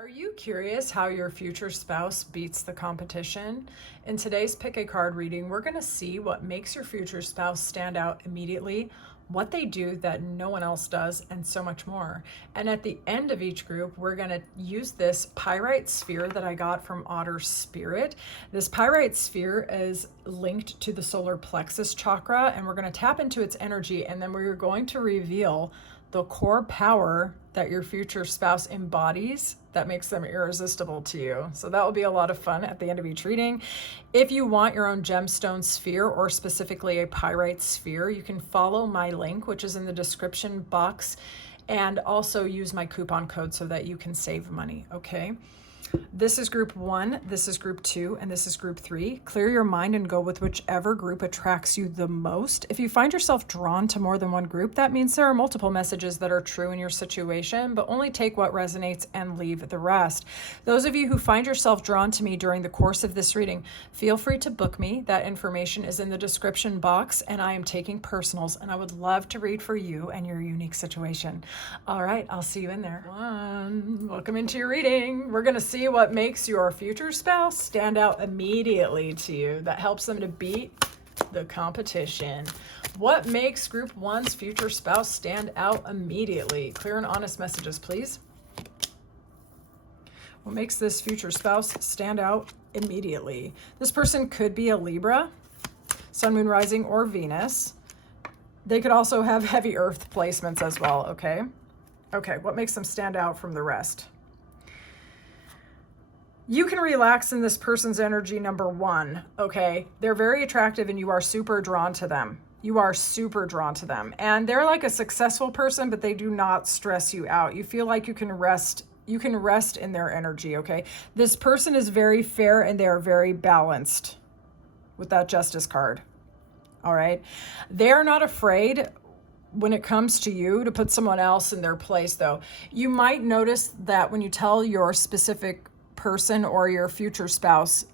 Are you curious how your future spouse beats the competition? In today's Pick a Card reading, we're going to see what makes your future spouse stand out immediately, what they do that no one else does, and so much more. And at the end of each group, we're going to use this pyrite sphere that I got from Otter Spirit. This pyrite sphere is linked to the solar plexus chakra, and we're going to tap into its energy, and then we're going to reveal the core power that your future spouse embodies that makes them irresistible to you. So that will be a lot of fun at the end of each reading. If you want your own gemstone sphere or specifically a pyrite sphere, you can follow my link, which is in the description box, and also use my coupon code so that you can save money, okay? This is group 1, this is group 2, and this is group 3. Clear your mind and go with whichever group attracts you the most. If you find yourself drawn to more than one group, that means there are multiple messages that are true in your situation, but only take what resonates and leave the rest. Those of you who find yourself drawn to me during the course of this reading, feel free to book me. That information is in the description box, and I am taking personals, and I would love to read for you and your unique situation. All right, I'll see you in there. Welcome into your reading. We're going to see what makes your future spouse stand out immediately to you that helps them to beat the competition. What makes group 1's future spouse stand out immediately? Clear and honest messages, please. What makes this future spouse stand out immediately? This person could be a Libra, Sun, Moon, Rising, or Venus. They could also have heavy earth placements as well, okay? Okay, what makes them stand out from the rest? You can relax in this person's energy, number 1, okay? They're very attractive and you are super drawn to them. You are super drawn to them. And they're like a successful person, but they do not stress you out. You feel like you can rest in their energy, okay? This person is very fair and they are very balanced with that Justice card, all right? They are not afraid when it comes to you to put someone else in their place, though. You might notice that when you tell your specific person or your future spouse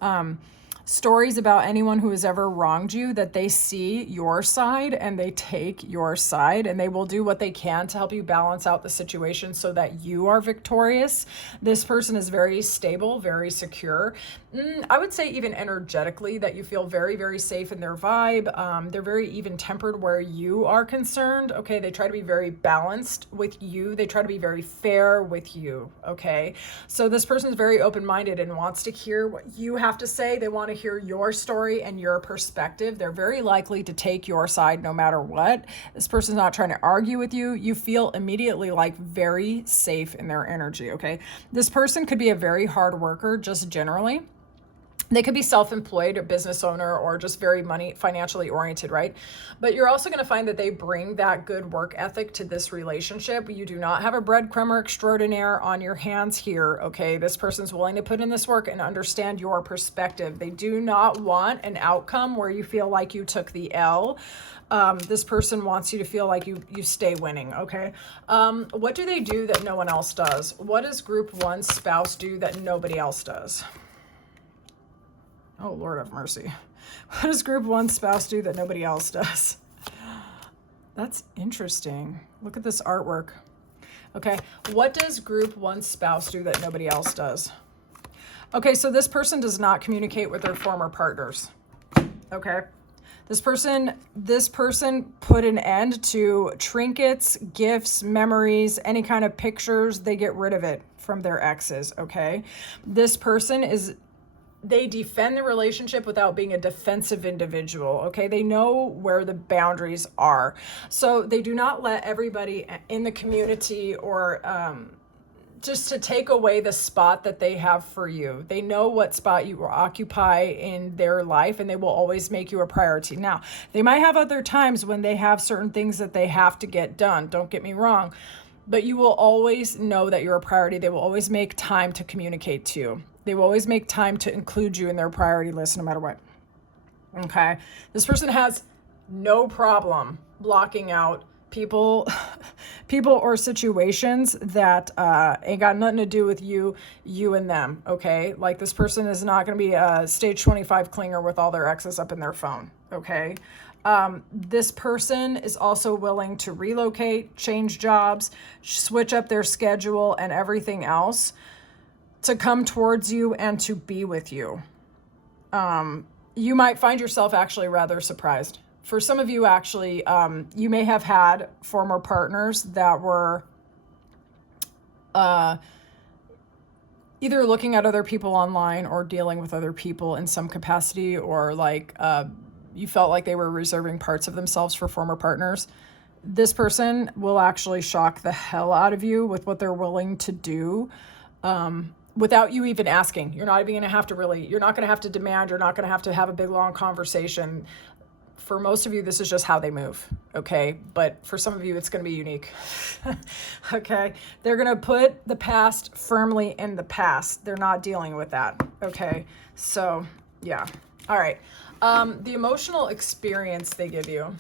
stories about anyone who has ever wronged you, that they see your side and they take your side and they will do what they can to help you balance out the situation so that you are victorious. This person is very stable, very secure. I would say even energetically that you feel very, very safe in their vibe. They're very even tempered where you are concerned. Okay, they try to be very balanced with you. They try to be very fair with you. Okay, so this person is very open-minded and wants to hear what you have to say. They want to hear your story and your perspective. They're very likely to take your side no matter what. This person's not trying to argue with you. You feel immediately like very safe in their energy, okay? This person could be a very hard worker just generally. They could be self-employed, a business owner, or just very financially oriented, right? But you're also going to find that they bring that good work ethic to this relationship. You do not have a breadcrumber extraordinaire on your hands here, okay? This person's willing to put in this work and understand your perspective. They do not want an outcome where you feel like you took the L. This person wants you to feel like you stay winning, okay? What do they do that no one else does? What does group 1's spouse do that nobody else does? Oh, Lord have mercy. What does group 1 spouse do that nobody else does? That's interesting. Look at this artwork. Okay, what does group 1 spouse do that nobody else does? Okay, so this person does not communicate with their former partners. Okay, this person put an end to trinkets, gifts, memories, any kind of pictures. They get rid of it from their exes, okay? This person they defend the relationship without being a defensive individual, okay? They know where the boundaries are. So they do not let everybody in the community or just to take away the spot that they have for you. They know what spot you occupy in their life and they will always make you a priority. Now, they might have other times when they have certain things that they have to get done. Don't get me wrong. But you will always know that you're a priority. They will always make time to communicate to you. They will always make time to include you in their priority list no matter what. Okay. This person has no problem blocking out people or situations that ain't got nothing to do with you and them. Okay. Like this person is not going to be a stage 25 clinger with all their exes up in their phone. Okay. This person is also willing to relocate, change jobs, switch up their schedule and everything else to come towards you and to be with you. You might find yourself actually rather surprised. For some of you, actually, you may have had former partners that were either looking at other people online or dealing with other people in some capacity, or like you felt like they were reserving parts of themselves for former partners. This person will actually shock the hell out of you with what they're willing to do without you even asking. You're not even going to have to you're not going to have to demand, you're not going to have a big long conversation. For most of you, this is just how they move, okay? But for some of you, it's going to be unique, okay? They're going to put the past firmly in the past. They're not dealing with that, okay? So, yeah. All right. The emotional experience they give you.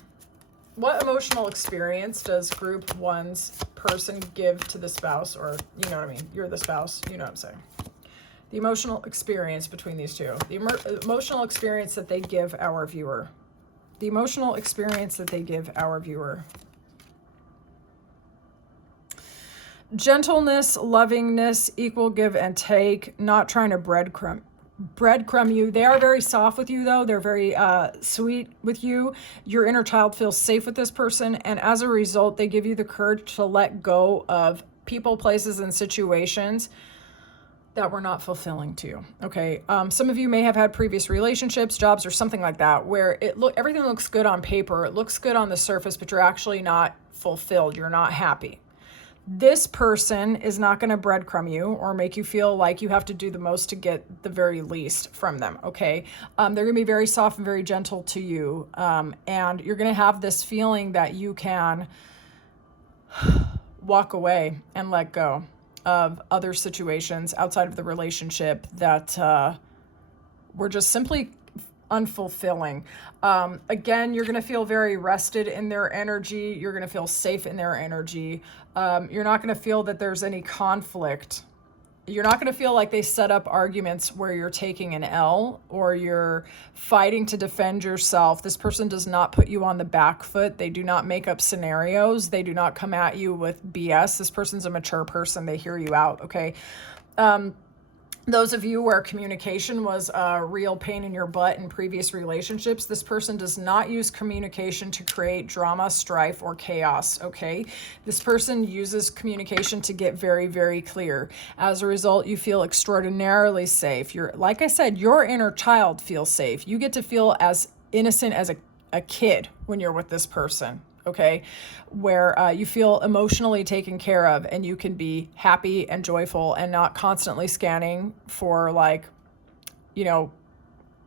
What emotional experience does group one's person give to the spouse? Or, you know what I mean? You're the spouse. You know what I'm saying? The emotional experience between these two. The emotional experience that they give our viewer. The emotional experience that they give our viewer. Gentleness, lovingness, equal give and take, not trying to breadcrumb you. They are very soft with you, though. They're very sweet with you. Your inner child feels safe with this person, and as a result, they give you the courage to let go of people, places, and situations that were not fulfilling to you. Okay. Some of you may have had previous relationships, jobs, or something like that, where everything looks good on paper. It looks good on the surface, but you're actually not fulfilled. You're not happy. This person is not going to breadcrumb you or make you feel like you have to do the most to get the very least from them. Okay. They're going to be very soft and very gentle to you. And you're going to have this feeling that you can walk away and let go of other situations outside of the relationship that were just simply unfulfilling. Again, you're going to feel very rested in their energy. You're going to feel safe in their energy. You're not going to feel that there's any conflict. You're not going to feel like they set up arguments where you're taking an L or you're fighting to defend yourself. This person does not put you on the back foot. They do not make up scenarios. They do not come at you with BS. This person's a mature person. They hear you out, okay? Those of you where communication was a real pain in your butt in previous relationships, this person does not use communication to create drama, strife, or chaos, okay? This person uses communication to get very, very clear. As a result, you feel extraordinarily safe. Like I said, your inner child feels safe. You get to feel as innocent as a kid when you're with this person. Okay, where you feel emotionally taken care of and you can be happy and joyful and not constantly scanning for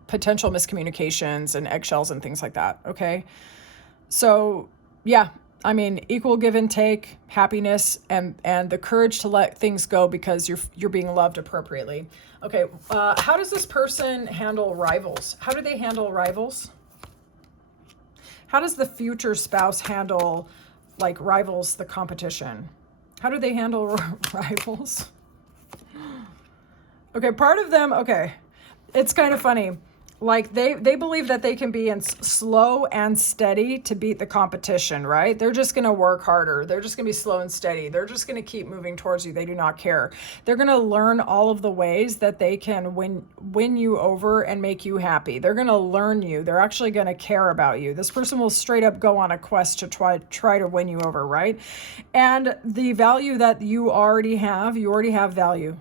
potential miscommunications and eggshells and things like that. Okay, so yeah, I mean, equal give and take, happiness, and the courage to let things go because you're being loved appropriately. Okay, how does this person handle rivals? How do they handle rivals? How does the future spouse handle rivals, the competition? How do they handle rivals? Okay, part of them, okay, it's kind of funny. Like they believe that they can be in slow and steady to beat the competition, right? They're just going to work harder. They're just going to be slow and steady. They're just going to keep moving towards you. They do not care. They're going to learn all of the ways that they can win you over and make you happy. They're going to learn you. They're actually going to care about you. This person will straight up go on a quest to try to win you over, right? And the value that you already have value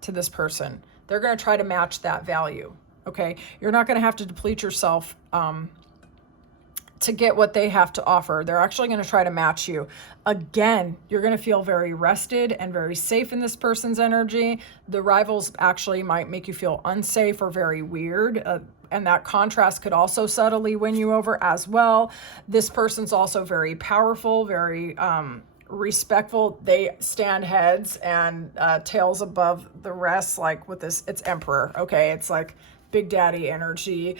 to this person. They're going to try to match that value. Okay, you're not going to have to deplete yourself to get what they have to offer. They're actually going to try to match you. Again, you're going to feel very rested and very safe in this person's energy. The rivals actually might make you feel unsafe or very weird. And that contrast could also subtly win you over as well. This person's also very powerful, very respectful. They stand heads and tails above the rest, like with this, it's emperor. Okay, it's like Big Daddy energy.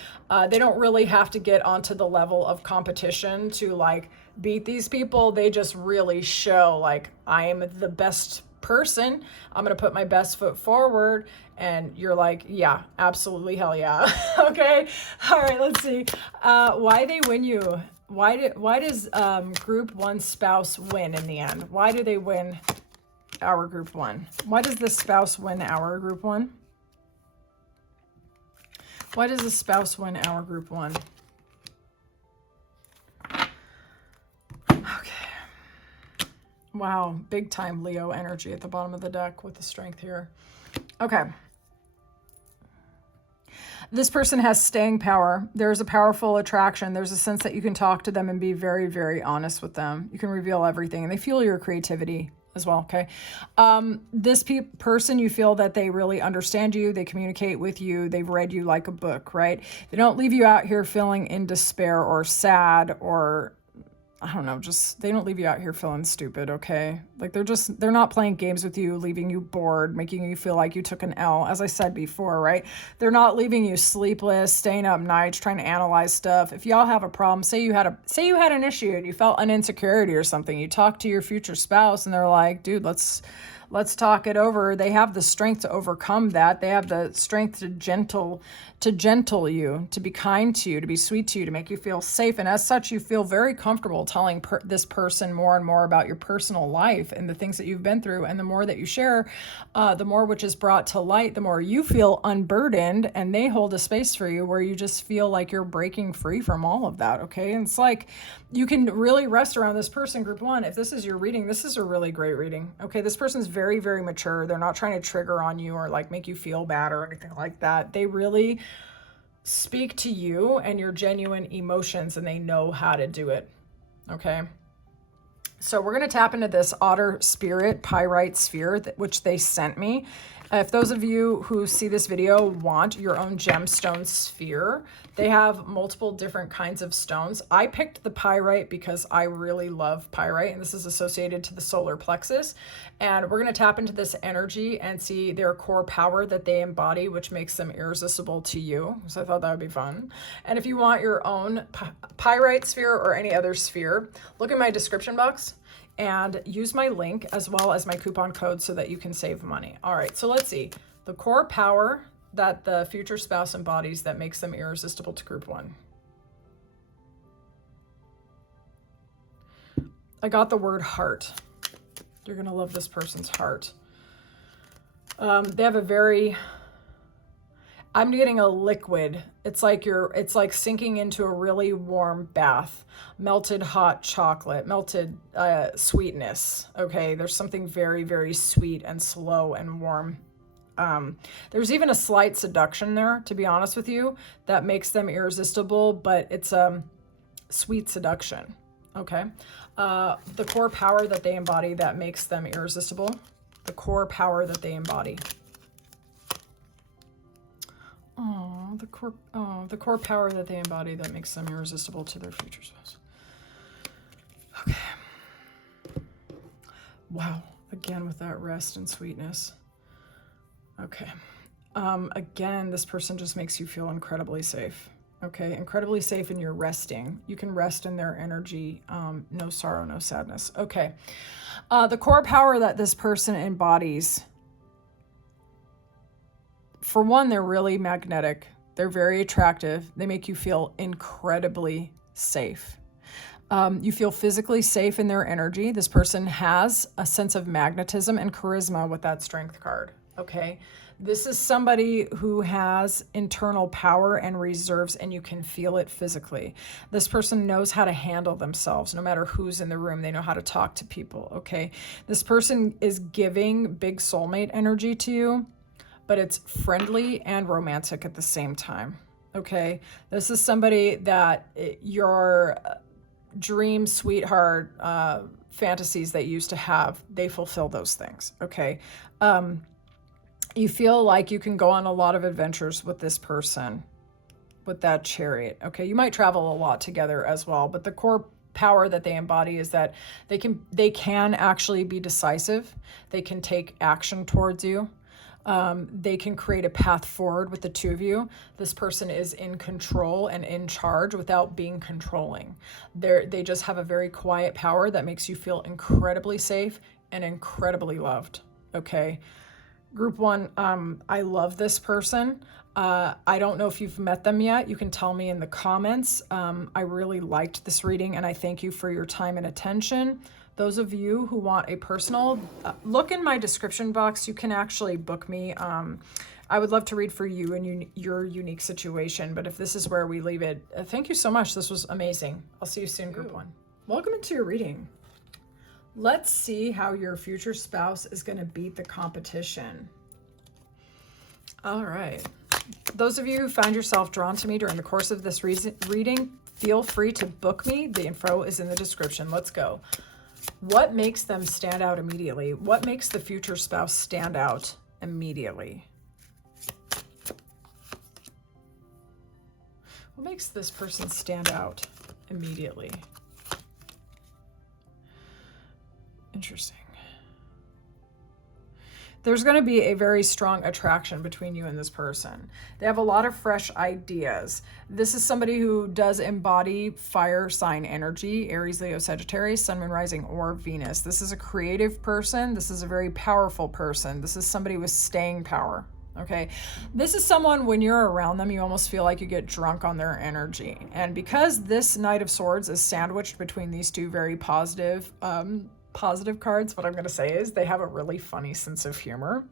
They don't really have to get onto the level of competition to beat these people. They just really show I am the best person. I'm going to put my best foot forward. And you're like, yeah, absolutely. Hell yeah. Okay. All right. Let's see. Why they win you. Why does group one spouse win in the end? Why do they win our group one? Why does this spouse win our group one? Why does the spouse win our group one? Okay. Wow, big time Leo energy at the bottom of the deck with the strength here. Okay. This person has staying power. There's a powerful attraction. There's a sense that you can talk to them and be very, very honest with them. You can reveal everything, and they feel your creativity as well, okay? This person, you feel that they really understand you. They communicate with you. They've read you like a book, right? They don't leave you out here feeling in despair or sad or, I don't know, just, they don't leave you out here feeling stupid, okay? Like they're not playing games with you, leaving you bored, making you feel like you took an L, as I said before, right? They're not leaving you sleepless, staying up nights, trying to analyze stuff. If y'all have a problem, say you had an issue and you felt an insecurity or something, you talk to your future spouse and they're like, dude, let's talk it over. They have the strength to overcome that. They have the strength to gentle you, to be kind to you, to be sweet to you, to make you feel safe. And as such, you feel very comfortable telling this person more and more about your personal life and the things that you've been through. And the more that you share, the more which is brought to light, the more you feel unburdened, and they hold a space for you where you just feel like you're breaking free from all of that. Okay. And it's like, you can really rest around this person, group one. If this is your reading, this is a really great reading. Okay. This person's very, very mature. They're not trying to trigger on you or like make you feel bad or anything like that. They really speak to you and your genuine emotions, and they know how to do it. Okay. So we're going to tap into this otter spirit pyrite sphere, which they sent me. If those of you who see this video want your own gemstone sphere, they have multiple different kinds of stones. I picked the pyrite because I really love pyrite, and this is associated to the solar plexus. And we're going to tap into this energy and see their core power that they embody, which makes them irresistible to you. So I thought that would be fun. And if you want your own pyrite sphere or any other sphere, look in my description box and use my link as well as my coupon code so that you can save money. All right, so let's see. The core power that the future spouse embodies that makes them irresistible to group one. I got the word heart. You're gonna love this person's heart. They have a very, I'm getting a liquid. It's like sinking into a really warm bath, melted hot chocolate, melted sweetness. Okay, there's something very, very sweet and slow and warm. There's even a slight seduction there, to be honest with you, that makes them irresistible, but it's sweet seduction. Okay, the core power that they embody that makes them irresistible. The core power that they embody. The core power that they embody that makes them irresistible to their future spouse. Okay. Wow. Again, with that rest and sweetness. Okay. Again, this person just makes you feel incredibly safe. Okay. Incredibly safe, and you're resting. You can rest in their energy. No sorrow, no sadness. Okay. The core power that this person embodies. For one, they're really magnetic. They're very attractive. They make you feel incredibly safe. You feel physically safe in their energy. This person has a sense of magnetism and charisma with that strength card. Okay. This is somebody who has internal power and reserves, and you can feel it physically. This person knows how to handle themselves. No matter who's in the room, they know how to talk to people. Okay. This person is giving big soulmate energy to you, but it's friendly and romantic at the same time. Okay. This is somebody that your dream sweetheart fantasies that you used to have, they fulfill those things. Okay. You feel like you can go on a lot of adventures with this person, with that chariot. Okay. You might travel a lot together as well, but the core power that they embody is that they can actually be decisive. They can take action towards you. They can create a path forward with the two of you. This person is in control and in charge without being controlling. They just have a very quiet power that makes you feel incredibly safe and incredibly loved. Okay. Group one, I love this person. I don't know if you've met them yet. You can tell me in the comments. I really liked this reading, and I thank you for your time and attention. Those of you who want a personal, look in my description box. You can actually book me. I would love to read for you and your unique situation. But if this is where we leave it, thank you so much. This was amazing. I'll see you soon, group one. Welcome into your reading. Let's see how your future spouse is going to beat the competition. All right. Those of you who found yourself drawn to me during the course of this reading, feel free to book me. The info is in the description. Let's go. What makes them stand out immediately? What makes the future spouse stand out immediately? What makes this person stand out immediately? Interesting. There's going to be a very strong attraction between you and this person. They have a lot of fresh ideas. This is somebody who does embody fire sign energy, Aries, Leo, Sagittarius, Sun, Moon, Rising, or Venus. This is a creative person. This is a very powerful person. This is somebody with staying power. Okay, this is someone, when you're around them, you almost feel like you get drunk on their energy. And because this Knight of Swords is sandwiched between these two very positive cards, what I'm going to say is they have a really funny sense of humor,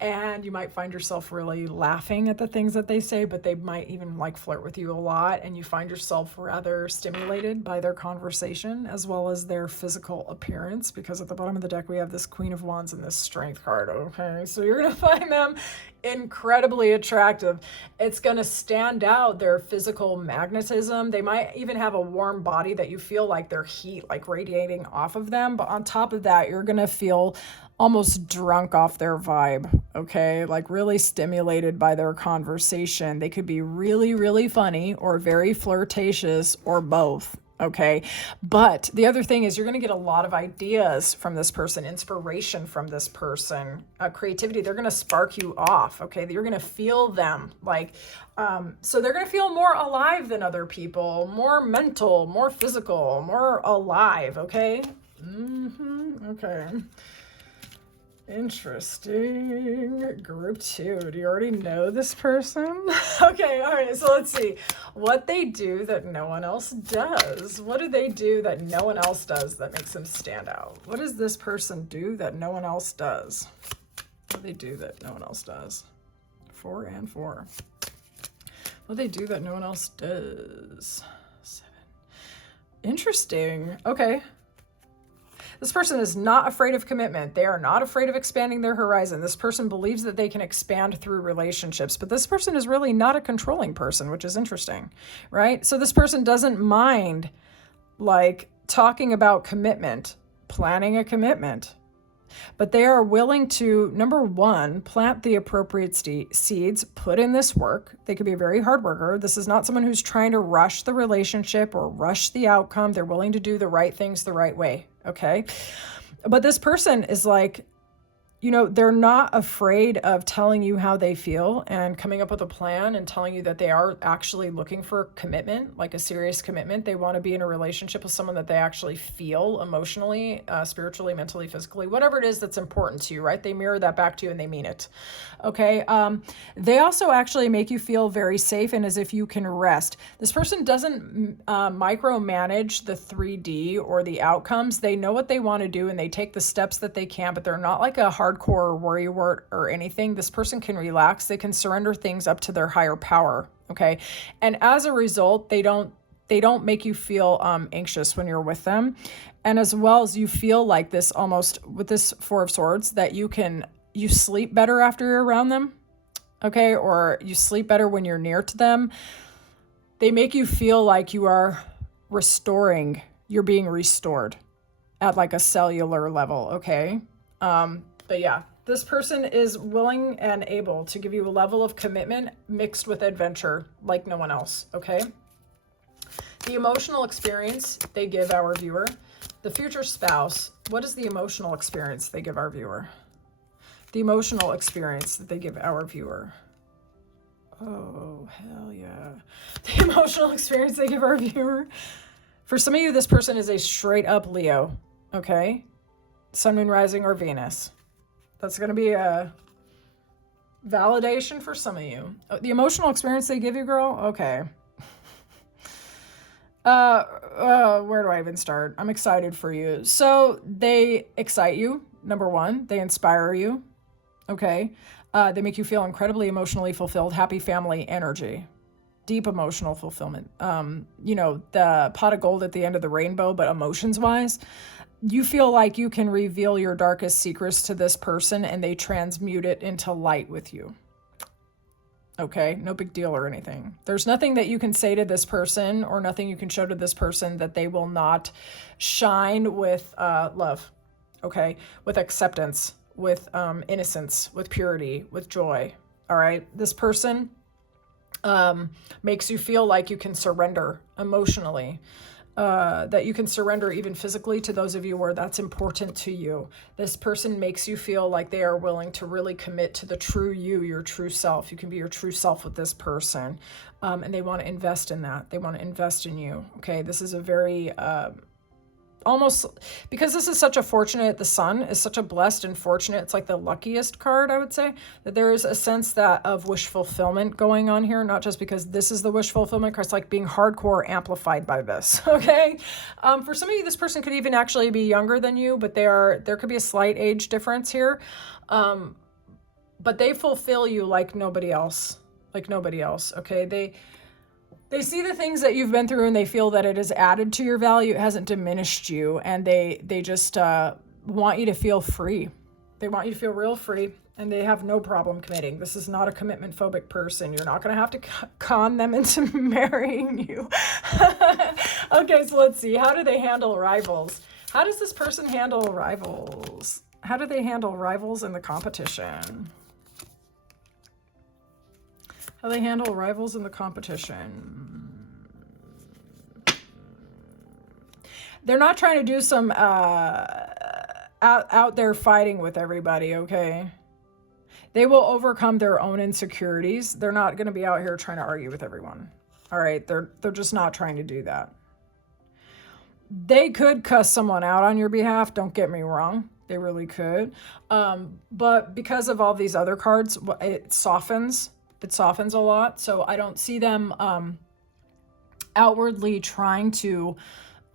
and you might find yourself really laughing at the things that they say, but they might even like flirt with you a lot, and you find yourself rather stimulated by their conversation as well as their physical appearance, because at the bottom of the deck we have this Queen of Wands and this Strength card. Okay, so you're going to find them incredibly attractive. It's going to stand out, their physical magnetism. They might even have a warm body that you feel like their heat like radiating off of them, but on top of that, you're going to feel almost drunk off their vibe. Okay, like really stimulated by their conversation. They could be really, really funny or very flirtatious or both. Okay, but the other thing is you're going to get a lot of ideas from this person, inspiration from this person, creativity. They're going to spark you off. Okay, you're going to feel them like, so they're going to feel more alive than other people, more mental, more physical, more alive. Okay. Okay. Interesting. Group two. Do you already know this person? Okay, all right, so let's see what they do that no one else does. What do they do that no one else does that makes them stand out? What does this person do that no one else does? What do they do that no one else does? 4 and 4. What do they do that no one else does? 7. Interesting. Okay. This person is not afraid of commitment. They are not afraid of expanding their horizon. This person believes that they can expand through relationships, but this person is really not a controlling person, which is interesting, right? So this person doesn't mind like talking about commitment, planning a commitment, but they are willing to, number one, plant the appropriate seeds, put in this work. They could be a very hard worker. This is not someone who's trying to rush the relationship or rush the outcome. They're willing to do the right things the right way. Okay. But this person is like, you know, they're not afraid of telling you how they feel and coming up with a plan and telling you that they are actually looking for commitment, like a serious commitment. They want to be in a relationship with someone that they actually feel emotionally, spiritually, mentally, physically, whatever it is that's important to you, right? They mirror that back to you and they mean it. Okay. They also actually make you feel very safe and as if you can rest. This person doesn't micromanage the 3D or the outcomes. They know what they want to do and they take the steps that they can, but they're not like a hardcore worrywart or anything. This person can relax. They can surrender things up to their higher power. Okay. And as a result, they don't make you feel anxious when you're with them. And as well as you feel like this almost with this 4 of Swords that you sleep better after you're around them. Okay. Or you sleep better when you're near to them. They make you feel like you are you're being restored at like a cellular level. Okay. But yeah, this person is willing and able to give you a level of commitment mixed with adventure like no one else, okay? The emotional experience they give our viewer. The future spouse, what is the emotional experience they give our viewer? The emotional experience that they give our viewer. Oh, hell yeah. The emotional experience they give our viewer. For some of you, this person is a straight up Leo, okay? Sun, Moon, Rising, or Venus. That's going to be a validation for some of you. The emotional experience they give you, girl? Okay. Where do I even start? I'm excited for you. So they excite you, number one. They inspire you, okay? They make you feel incredibly emotionally fulfilled, happy family energy, deep emotional fulfillment. The pot of gold at the end of the rainbow, but emotions wise, you feel like you can reveal your darkest secrets to this person and they transmute it into light with you. Okay, no big deal or anything. There's nothing that you can say to this person or nothing you can show to this person that they will not shine with love, okay, with acceptance, with innocence, with purity, with joy. All right, this person makes you feel like you can surrender emotionally, that you can surrender even physically to those of you where that's important to you. This person makes you feel like they are willing to really commit to the true you, your true self. You can be your true self with this person. And they want to invest in that. They want to invest in you. Okay, this is a very almost, because this is such a fortunate, the sun is such a blessed and fortunate, it's like the luckiest card, I would say, that there is a sense that of wish fulfillment going on here, not just because this is the wish fulfillment card, it's like being hardcore amplified by this, okay? For some of you, this person could even actually be younger than you, but there could be a slight age difference here. But they fulfill you like nobody else, okay? They see the things that you've been through and they feel that it has added to your value. It hasn't diminished you. And they just want you to feel free. They want you to feel real free and they have no problem committing. This is not a commitment phobic person. You're not going to have to con them into marrying you. Okay, so let's see. How do they handle rivals? How does this person handle rivals? How do they handle rivals in the competition? How they handle rivals in the competition. They're not trying to do some out there fighting with everybody, okay? They will overcome their own insecurities. They're not going to be out here trying to argue with everyone. All right, they're just not trying to do that. They could cuss someone out on your behalf, don't get me wrong. They really could. But because of all these other cards, it softens a lot. So I don't see them outwardly trying to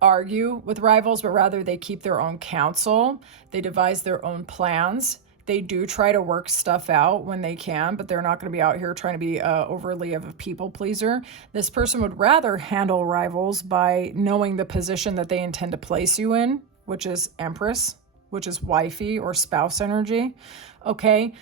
argue with rivals, but rather they keep their own counsel. They devise their own plans. They do try to work stuff out when they can, but they're not going to be out here trying to be overly of a people pleaser. This person would rather handle rivals by knowing the position that they intend to place you in, which is Empress, which is wifey or spouse energy. Okay,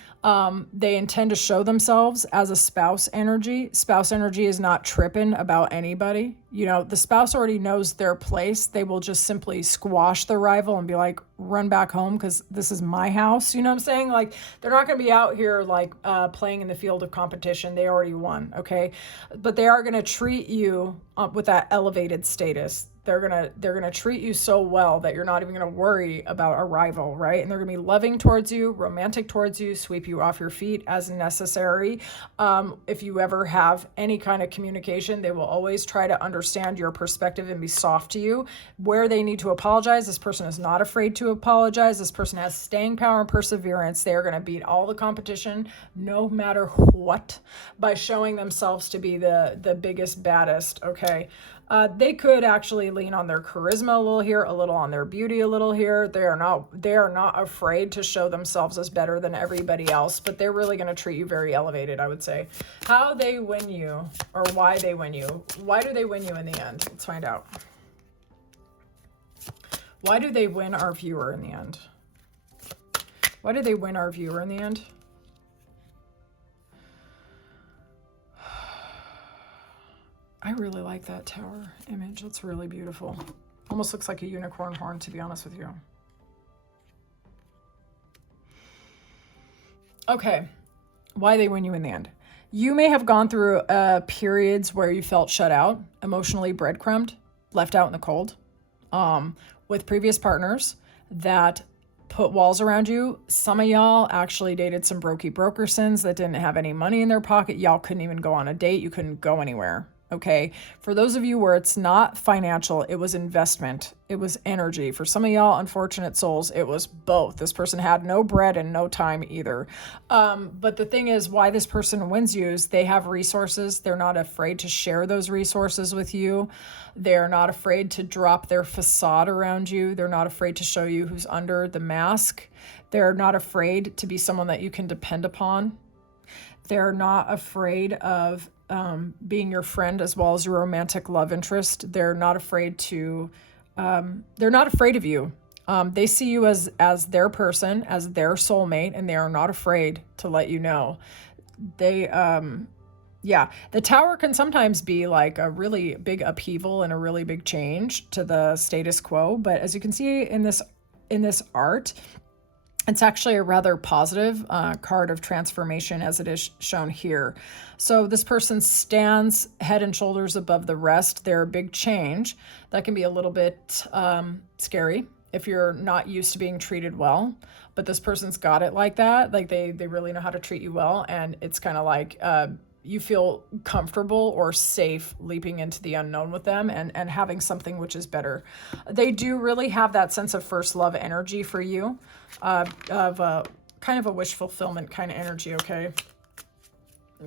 they intend to show themselves as a spouse energy. Spouse energy is not tripping about anybody. You know, the spouse already knows their place. They will just simply squash the rival and be like, run back home because this is my house. You know what I'm saying? Like, they're not going to be out here like playing in the field of competition. They already won, okay? But they are going to treat you with that elevated status. They're gonna treat you so well that you're not even gonna worry about a rival, right? And they're gonna be loving towards you, romantic towards you, sweep you off your feet as necessary. If you ever have any kind of communication, they will always try to understand your perspective and be soft to you. Where they need to apologize, this person is not afraid to apologize. This person has staying power and perseverance. They are gonna beat all the competition, no matter what, by showing themselves to be the biggest, baddest, okay? They could actually lean on their charisma a little here, a little on their beauty a little here. They are not afraid to show themselves as better than everybody else, but they're really going to treat you very elevated, I would say. How they win you, or why they win you. Why do they win you in the end? Let's find out. Why do they win our viewer in the end? Why do they win our viewer in the end? I really like that tower image. It's really beautiful. Almost looks like a unicorn horn, to be honest with you. Okay, why they win you in the end. You may have gone through periods where you felt shut out, emotionally breadcrumbed, left out in the cold, with previous partners that put walls around you. Some of y'all actually dated some brokey brokersons that didn't have any money in their pocket. Y'all couldn't even go on a date. You couldn't go anywhere. Okay. For those of you where it's not financial, it was investment. It was energy. For some of y'all unfortunate souls, it was both. This person had no bread and no time either. But the thing is, why this person wins you is they have resources. They're not afraid to share those resources with you. They're not afraid to drop their facade around you. They're not afraid to show you who's under the mask. They're not afraid to be someone that you can depend upon. They're not afraid of being your friend as well as your romantic love interest. They're not afraid to, they're not afraid of you. They see you as their person, as their soulmate, and they are not afraid to let you know. They, yeah, the Tower can sometimes be like a really big upheaval and a really big change to the status quo. But as you can see in this art, it's actually a rather positive card of transformation as it is shown here. So this person stands head and shoulders above the rest. They're a big change. That can be a little bit scary if you're not used to being treated well. But this person's got it like that. Like they really know how to treat you well. And it's kind of like you feel comfortable or safe leaping into the unknown with them and having something which is better. They do really have that sense of first love energy for you, of kind of a wish fulfillment kind of energy, okay?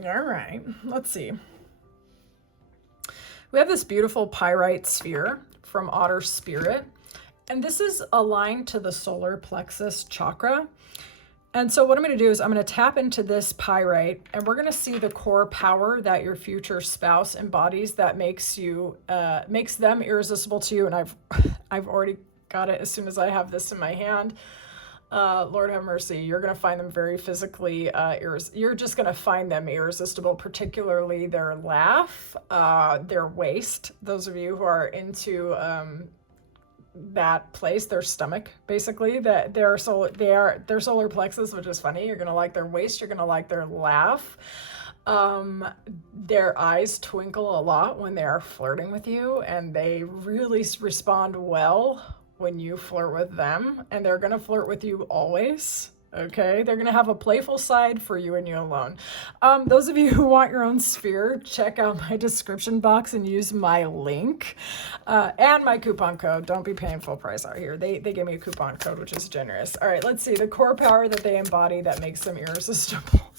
All right, let's see. We have this beautiful pyrite sphere from Otter Spirit, and this is aligned to the solar plexus chakra. And so what I'm going to do is I'm going to tap into this pyrite, and we're going to see the core power that your future spouse embodies that makes you, makes them irresistible to you. And I've already got it as soon as I have this in my hand. Lord have mercy. You're going to find them very physically, you're just going to find them irresistible, particularly their laugh, their waist. Those of you who are into, that place, their stomach, basically, that their solar plexus, which is funny. You're gonna like their waist, you're gonna like their laugh. Their eyes twinkle a lot when they are flirting with you, and they really respond well when you flirt with them, and they're gonna flirt with you always. Okay, they're gonna have a playful side for you and you alone. Those of you who want your own sphere, check out my description box and use my link and my coupon code. Don't be paying full price out here. They gave me a coupon code, which is generous. All right, let's see the core power that they embody that makes them irresistible.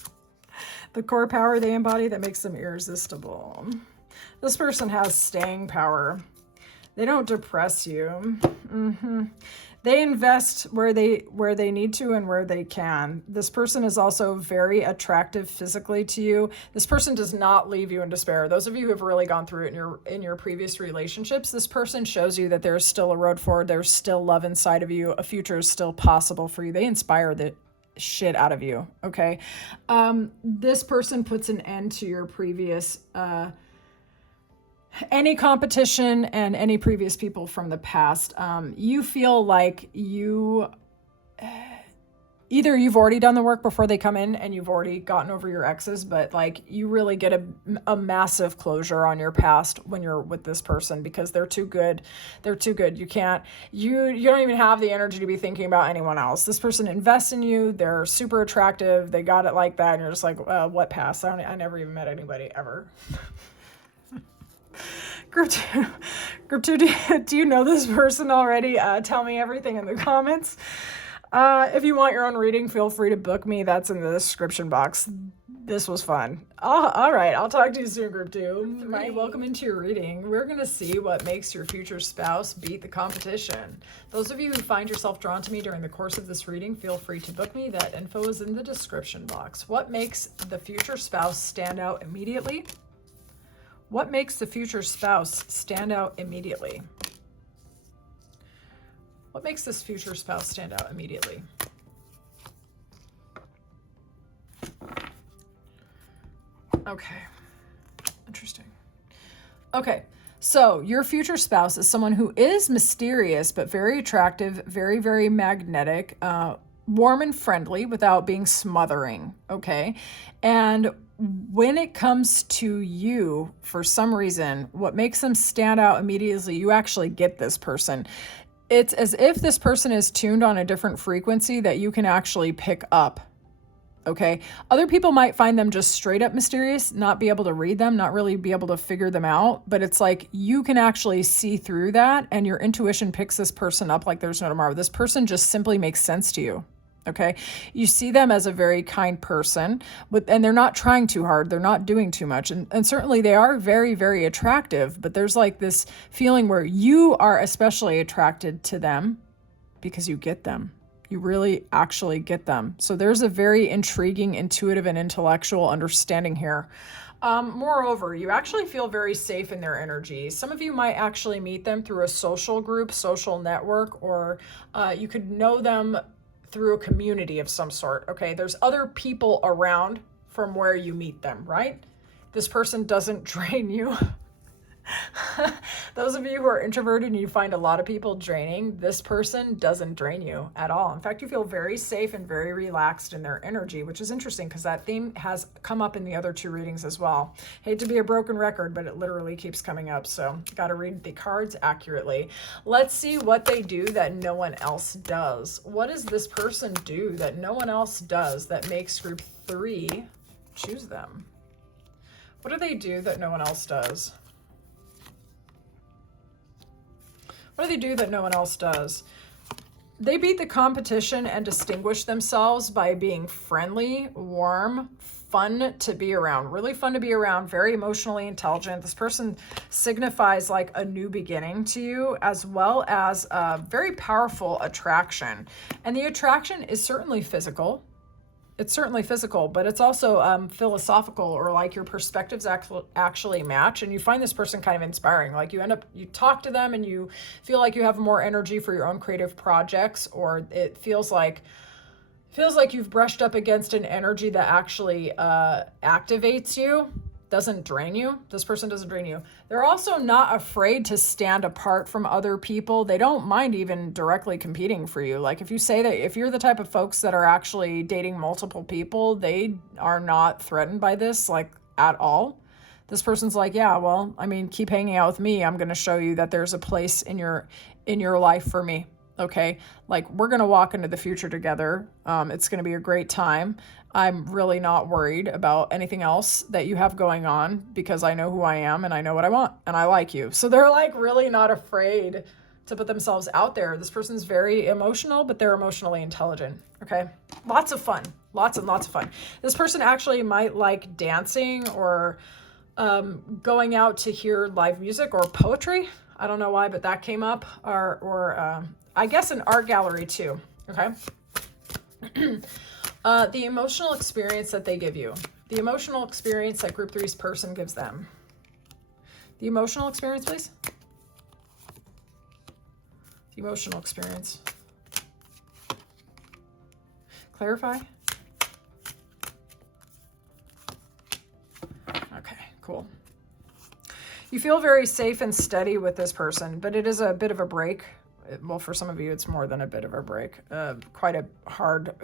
The core power they embody that makes them irresistible. This person has staying power. They don't depress you. They invest where they need to and where they can. This person is also very attractive physically to you. This person does not leave you in despair. Those of you who have really gone through it in your previous relationships, this person shows you that there's still a road forward. There's still love inside of you. A future is still possible for you. They inspire the shit out of you. Okay. This person puts an end to your previous, any competition and any previous people from the past. You feel like either you've already done the work before they come in and you've already gotten over your exes, but like you really get a massive closure on your past when you're with this person because they're too good. They're too good. You don't even have the energy to be thinking about anyone else. This person invests in you. They're super attractive. They got it like that. And you're just like, what past? I never even met anybody ever. Group two, do you know this person already? Tell me everything in the comments. If you want your own reading, feel free to book me. That's in the description box. This was fun. All right, I'll talk to you soon, group 2. Welcome into your reading. We're going to see what makes your future spouse beat the competition. Those of you who find yourself drawn to me during the course of this reading, feel free to book me. That info is in the description box. What makes the future spouse stand out immediately? What makes the future spouse stand out immediately? What makes this future spouse stand out immediately? Okay, interesting. Okay, so your future spouse is someone who is mysterious, but very attractive, very, very magnetic, warm and friendly without being smothering, okay? And when it comes to you, for some reason, what makes them stand out immediately, you actually get this person. It's as if this person is tuned on a different frequency that you can actually pick up Okay. Other people might find them just straight up mysterious, not be able to read them, not really be able to figure them out. But it's like you can actually see through that, and your intuition picks this person up like there's no tomorrow. This person just simply makes sense to you. Okay. You see them as a very kind person, and they're not trying too hard. They're not doing too much. And certainly they are very, very attractive. But there's like this feeling where you are especially attracted to them because you get them. You really actually get them. So there's a very intriguing, intuitive, and intellectual understanding here. Moreover, you actually feel very safe in their energy. Some of you might actually meet them through a social group, social network, or you could know them through a community of some sort. Okay, there's other people around from where you meet them, right? This person doesn't drain you. Those of you who are introverted and you find a lot of people draining, this person doesn't drain you at all. In fact, you feel very safe and very relaxed in their energy, which is interesting because that theme has come up in the other two readings as well. Hate to be a broken record, but it literally keeps coming up. So got to read the cards accurately. Let's see what they do that no one else does. What does this person do that no one else does that makes group 3 choose them? What do they do that no one else does? What do they do that no one else does? They beat the competition and distinguish themselves by being friendly, warm, fun to be around, really fun to be around, very emotionally intelligent. This person signifies like a new beginning to you, as well as a very powerful attraction. And the attraction is certainly physical. It's certainly physical, but it's also philosophical, or like your perspectives actually match, and you find this person kind of inspiring. Like you talk to them and you feel like you have more energy for your own creative projects, or it feels like you've brushed up against an energy that actually activates you, doesn't drain you. This person doesn't drain you. They're also not afraid to stand apart from other people. They don't mind even directly competing for you. Like if you say that, if you're the type of folks that are actually dating multiple people, they are not threatened by this like at all. This person's like, yeah, well, I mean, keep hanging out with me. I'm going to show you that there's a place in your life for me. Okay. Like we're going to walk into the future together. It's going to be a great time. I'm really not worried about anything else that you have going on because I know who I am and I know what I want and I like you. So they're like really not afraid to put themselves out there. This person's very emotional, but they're emotionally intelligent. Okay. Lots of fun. Lots and lots of fun. This person actually might like dancing or going out to hear live music or poetry. I don't know why, but that came up. Or I guess an art gallery too. Okay. The emotional experience that they give you. The emotional experience that group 3's person gives them. The emotional experience, please. The emotional experience. Clarify. Okay, cool. You feel very safe and steady with this person, but it is a bit of a break. Well, for some of you, it's more than a bit of a break. Quite a hard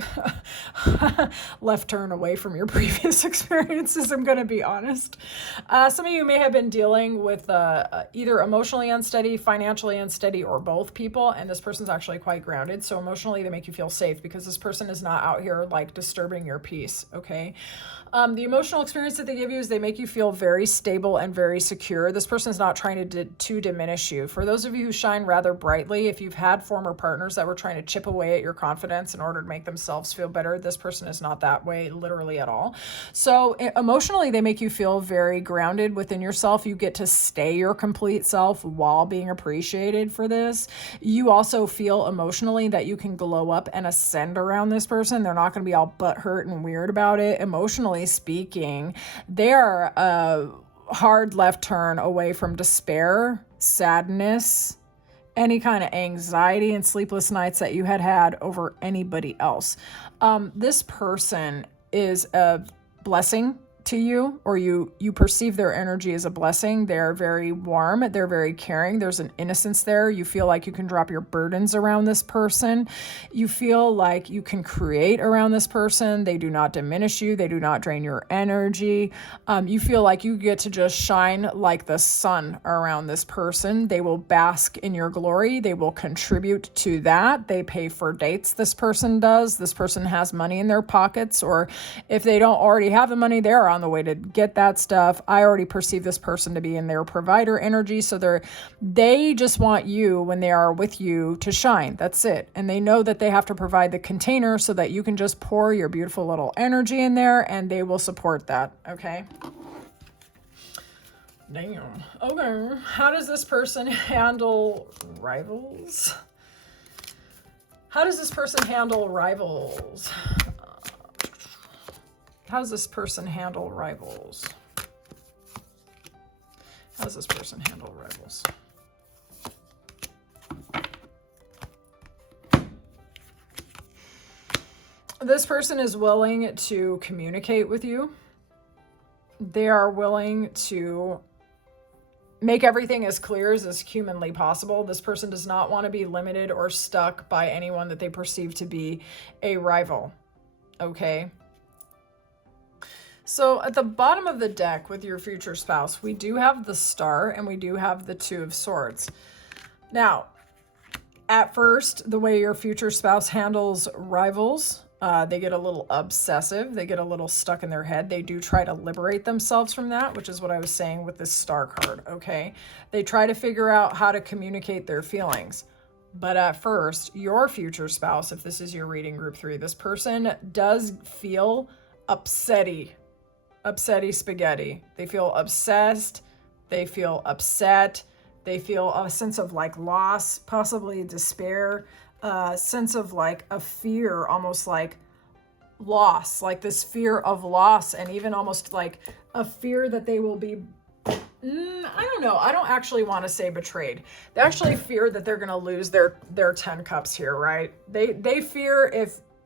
left turn away from your previous experiences, I'm going to be honest. Some of you may have been dealing with either emotionally unsteady, financially unsteady, or both people, and this person's actually quite grounded. So emotionally, they make you feel safe because this person is not out here like disturbing your peace, okay? The emotional experience that they give you is they make you feel very stable and very secure. This person is not trying to diminish you. For those of you who shine rather brightly, if you've had former partners that were trying to chip away at your confidence in order to make themselves feel better, this person is not that way literally at all. So emotionally, they make you feel very grounded within yourself. You get to stay your complete self while being appreciated for this. You also feel emotionally that you can glow up and ascend around this person. They're not going to be all butthurt and weird about it. Emotionally speaking, they are a hard left turn away from despair, sadness, any kind of anxiety and sleepless nights that you had over anybody else. This person is a blessing to you, or you perceive their energy as a blessing. They're very warm. They're very caring. There's an innocence there. You feel like you can drop your burdens around this person. You feel like you can create around this person. They do not diminish you. They do not drain your energy. You feel like you get to just shine like the sun around this person. They will bask in your glory. They will contribute to that. They pay for dates. This person does. This person has money in their pockets, or if they don't already have the money, they're on the way to get that stuff. I already perceive this person to be in their provider energy. So they just want you, when they are with you, to shine. That's it. And they know that they have to provide the container so that you can just pour your beautiful little energy in there, and they will support that. Okay. Damn. Okay. How does this person handle rivals? How does this person handle rivals? How does this person handle rivals? How does this person handle rivals? This person is willing to communicate with you. They are willing to make everything as clear as humanly possible. This person does not want to be limited or stuck by anyone that they perceive to be a rival. Okay? So at the bottom of the deck with your future spouse, we do have the Star and we do have the Two of Swords. Now, at first, the way your future spouse handles rivals, they get a little obsessive. They get a little stuck in their head. They do try to liberate themselves from that, which is what I was saying with this Star card, okay? They try to figure out how to communicate their feelings. But at first, your future spouse, if this is your reading group 3, this person does feel upsetty spaghetti. They feel obsessed. They feel upset. They feel a sense of like loss, possibly despair, sense of like a fear, almost like loss, like this fear of loss, and even almost like a fear that they will be, I don't know. I don't actually want to say betrayed. They actually fear that they're going to lose their 10 cups here, right? They fear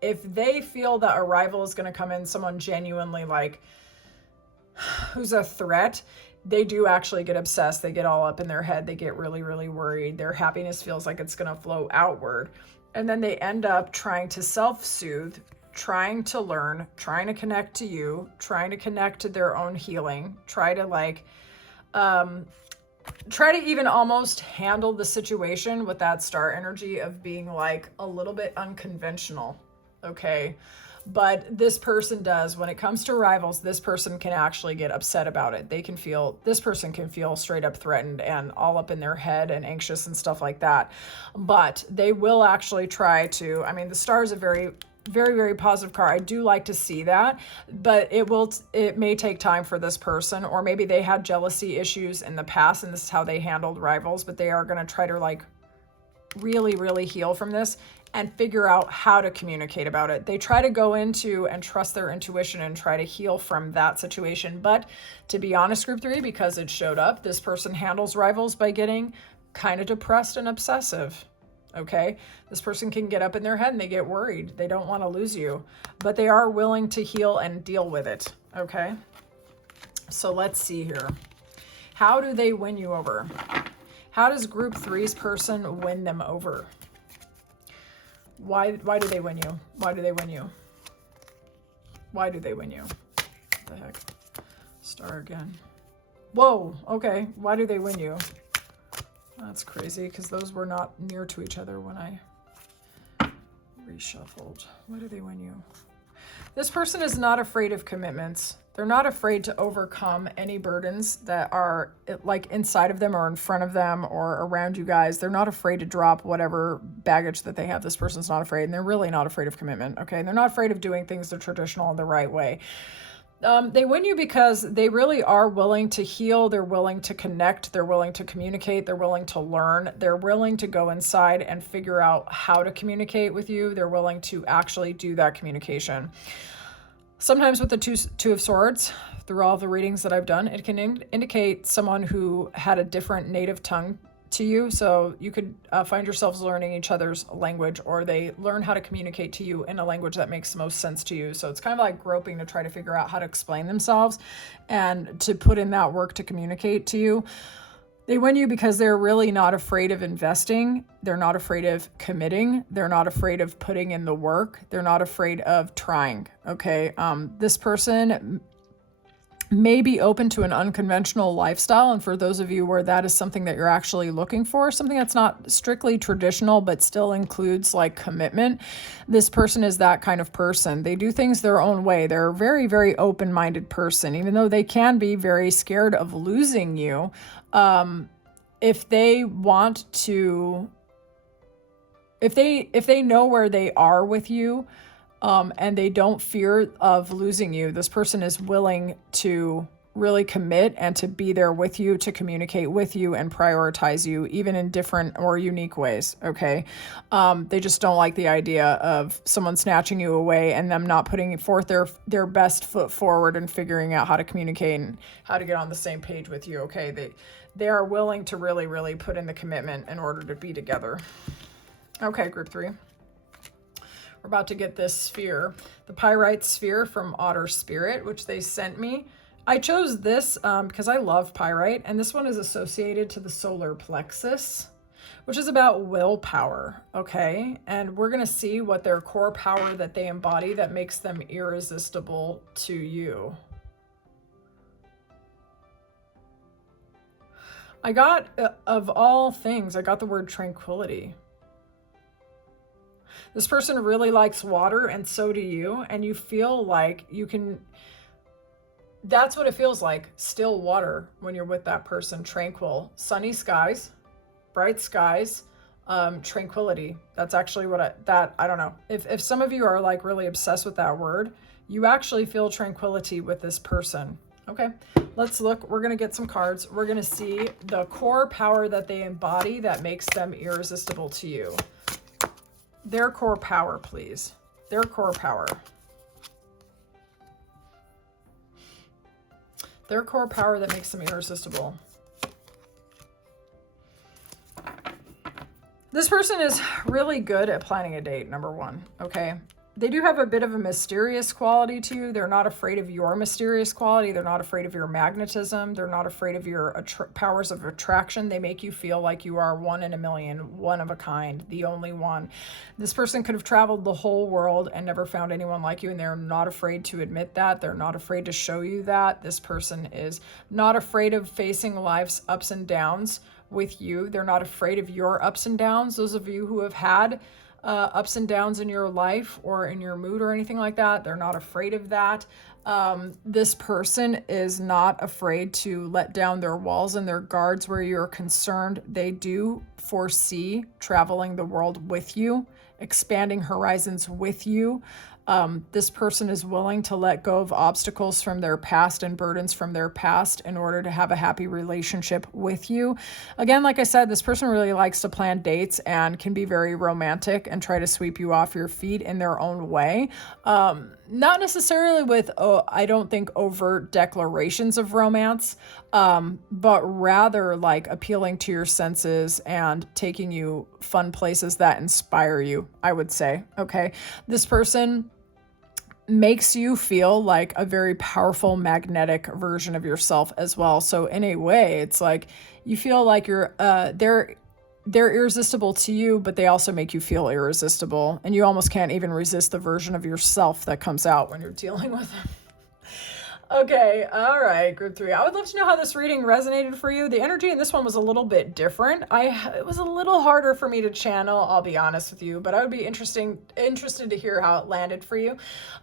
if they feel that a rival is going to come in, someone genuinely like who's a threat, they do actually get obsessed. They get all up in their head. They get really, really worried. Their happiness feels like it's going to flow outward. And then they end up trying to self-soothe, trying to learn, trying to connect to you, trying to connect to their own healing, try to even almost handle the situation with that Star energy of being like a little bit unconventional. Okay. But this person does, when it comes to rivals, this person can actually get upset about it. This person can feel straight up threatened and all up in their head and anxious and stuff like that. But they will actually try to, the Star is a very, very, very positive card. I do like to see that, but it may take time for this person, or maybe they had jealousy issues in the past and this is how they handled rivals, but they are going to try to like really, really heal from this and figure out how to communicate about it. They try to go into and trust their intuition and try to heal from that situation. But to be honest, group 3, because it showed up, this person handles rivals by getting kind of depressed and obsessive. Okay? This person can get up in their head and they get worried. They don't want to lose you, but they are willing to heal and deal with it. Okay? So let's see here. How do they win you over? How does group 3's person win them over? Why do they win you? Why do they win you? Why do they win you? What the heck? Star again. Whoa, okay. Why do they win you? That's crazy, because those were not near to each other when I reshuffled. Why do they win you? This person is not afraid of commitments. They're not afraid to overcome any burdens that are like inside of them or in front of them or around you guys. They're not afraid to drop whatever baggage that they have. This person's not afraid, and they're really not afraid of commitment, okay? And they're not afraid of doing things the traditional and the right way. They win you because they really are willing to heal. They're willing to connect. They're willing to communicate. They're willing to learn. They're willing to go inside and figure out how to communicate with you. They're willing to actually do that communication. Sometimes with the two of Swords, through all the readings that I've done, it can indicate someone who had a different native tongue to you. So you could find yourselves learning each other's language, or they learn how to communicate to you in a language that makes the most sense to you. So it's kind of like groping to try to figure out how to explain themselves and to put in that work to communicate to you. They win you because they're really not afraid of investing. They're not afraid of committing. They're not afraid of putting in the work. They're not afraid of trying. Okay. This person may be open to an unconventional lifestyle. And for those of you where that is something that you're actually looking for, something that's not strictly traditional, but still includes like commitment, this person is that kind of person. They do things their own way. They're a very, very open-minded person, even though they can be very scared of losing you. If they want to, if they know where they are with you, and they don't fear of losing you, this person is willing to really commit and to be there with you, to communicate with you and prioritize you, even in different or unique ways. Okay. They just don't like the idea of someone snatching you away and them not putting forth their best foot forward and figuring out how to communicate and how to get on the same page with you. Okay. They are willing to really, really put in the commitment in order to be together. Okay. Group 3. We're about to get this sphere, the pyrite sphere from Otter Spirit, which they sent me. I chose this because I love pyrite, and this one is associated to the solar plexus, which is about willpower, okay? And we're going to see what their core power that they embody that makes them irresistible to you. I got, of all things, I got the word tranquility. This person really likes water, and so do you. And you feel like you can, that's what it feels like. Still water when you're with that person. Tranquil, sunny skies, bright skies, tranquility. That's actually what I don't know. If some of you are like really obsessed with that word, you actually feel tranquility with this person. Okay, let's look. We're going to get some cards. We're going to see the core power that they embody that makes them irresistible to you. Their core power, please. Their core power. Their core power that makes them irresistible. This person is really good at planning a date, number 1. Okay. They do have a bit of a mysterious quality to you. They're not afraid of your mysterious quality. They're not afraid of your magnetism. They're not afraid of your powers of attraction. They make you feel like you are one in a million, one of a kind, the only one. This person could have traveled the whole world and never found anyone like you, and they're not afraid to admit that. They're not afraid to show you that. This person is not afraid of facing life's ups and downs with you. They're not afraid of your ups and downs. Those of you who have had ups and downs in your life or in your mood or anything like that, they're not afraid of that. This person is not afraid to let down their walls and their guards where you're concerned. They do foresee traveling the world with you, expanding horizons with you. This person is willing to let go of obstacles from their past and burdens from their past in order to have a happy relationship with you. Again, like I said, this person really likes to plan dates and can be very romantic and try to sweep you off your feet in their own way. Not necessarily with, I don't think, overt declarations of romance, but rather like appealing to your senses and taking you fun places that inspire you, I would say. Okay. This person makes you feel like a very powerful magnetic version of yourself as well. So in a way, it's like you feel like they're irresistible to you, but they also make you feel irresistible, and you almost can't even resist the version of yourself that comes out when you're dealing with them. Okay, all right, group 3. I would love to know how this reading resonated for you. The energy in this one was a little bit different. It was a little harder for me to channel, I'll be honest with you, but I would be interested to hear how it landed for you.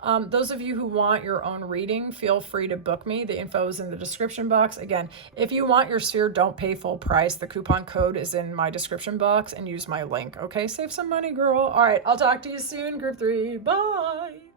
Those of you who want your own reading, feel free to book me. The info is in the description box. Again, if you want your sphere, don't pay full price. The coupon code is in my description box, and use my link. Okay, save some money, girl. All right, I'll talk to you soon, group 3. Bye.